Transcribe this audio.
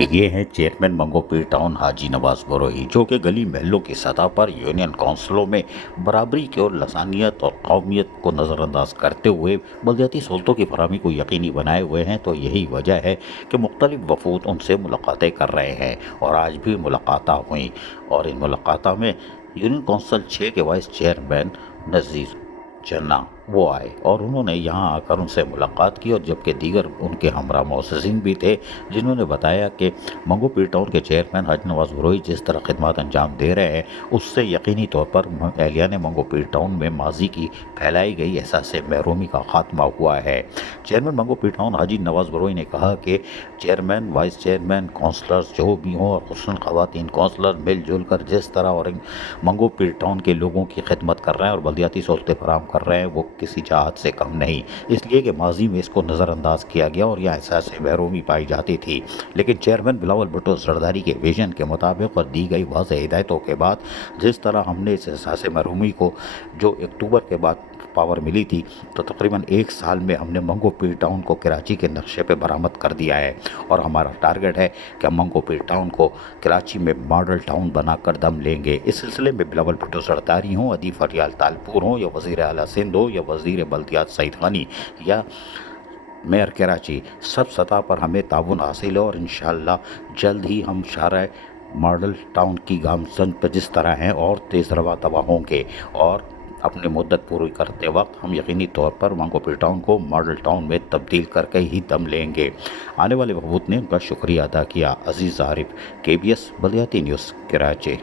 ये हैं चेयरमैन मंगो पीर टाउन हाजी नवाज बरोही, जो कि गली महलों की सतह पर यूनियन काउंसिलों में बराबरी की और लसानियत और कौमियत को नज़रअंदाज करते हुए बलदियाती सहूलतों की फरहमी को यकीनी बनाए हुए हैं। तो यही वजह है कि मुख्तलिफ वफूद उनसे मुलाकातें कर रहे हैं और आज भी मुलाकात हुई। और इन मुलाकातों में यूनियन काउंसिल 6 के वाइस चेयरमैन नज़ीर चन्ना वो आए और उन्होंने यहाँ आकर उनसे मुलाकात की, और जबकि दीगर उनके हमरा मोअज़्ज़िज़ीन भी थे, जिन्होंने बताया कि मंगो पीर टाउन के चेयरमैन हाजी नवाज बरोही जिस तरह खिदमत अंजाम दे रहे हैं, उससे यकीनी तौर पर एहलियान मंगो पीर टाउन में माजी की फैलाई गई एहसास महरूमी का खात्मा हुआ है। चेयरमैन मंगो पीर टाउन हाजी नवाज बरोही ने कहा कि चेयरमैन, वाइस चेयरमैन, काउंसलर्स जो भी हों और खुसूसन ख़वातीन काउंसलर मिलजुल कर जिस तरह और मंगो पीर टाउन के लोगों की खिदमत कर रहे हैं और बलदियाती सहूलतें फराहम कर रहे हैं, वो किसी चाहत से कम नहीं, इसलिए कि माजी में इसको नज़रअंदाज किया गया और यह एहसास महरूमी पाई जाती थी। लेकिन चेयरमैन बिलावल भुट्टो जरदारी के विजन के मुताबिक और दी गई वाज़ेह हिदायतों के बाद जिस तरह हमने इस एहसास महरूमी को जो अक्टूबर के बाद पावर मिली थी, तो तकरीबन 1 साल में हमने मंगो पीर टाउन को कराची के नक्शे पे बरामद कर दिया है। और हमारा टारगेट है कि हम मंगो पीर टाउन को कराची में मॉडल टाउन बनाकर दम लेंगे। इस सिलसिले में बिलावल भुट्टो जरदारी हों, अदी फरियाल तालपुर हों, या वज़ीर आला सिंध हो, या वज़ीर बल्दियात सईद गनी, या मेयर कराची, सब सतह पर हमें ताउन हासिल है। और इंशाअल्लाह जल्द ही हम शारा मॉडल टाउन की गामजन पर जिस तरह हैं और तेज़ रवा तवा होंगे, और अपनी मुद्दत पूरी करते वक्त हम यकीनी तौर पर मंगो पीर टाउन को मॉडल टाउन में तब्दील करके ही दम लेंगे। आने वाले वफूद ने उनका शुक्रिया अदा किया। अजीज़ आरिफ, KBS बलदियाती न्यूज़, कराची।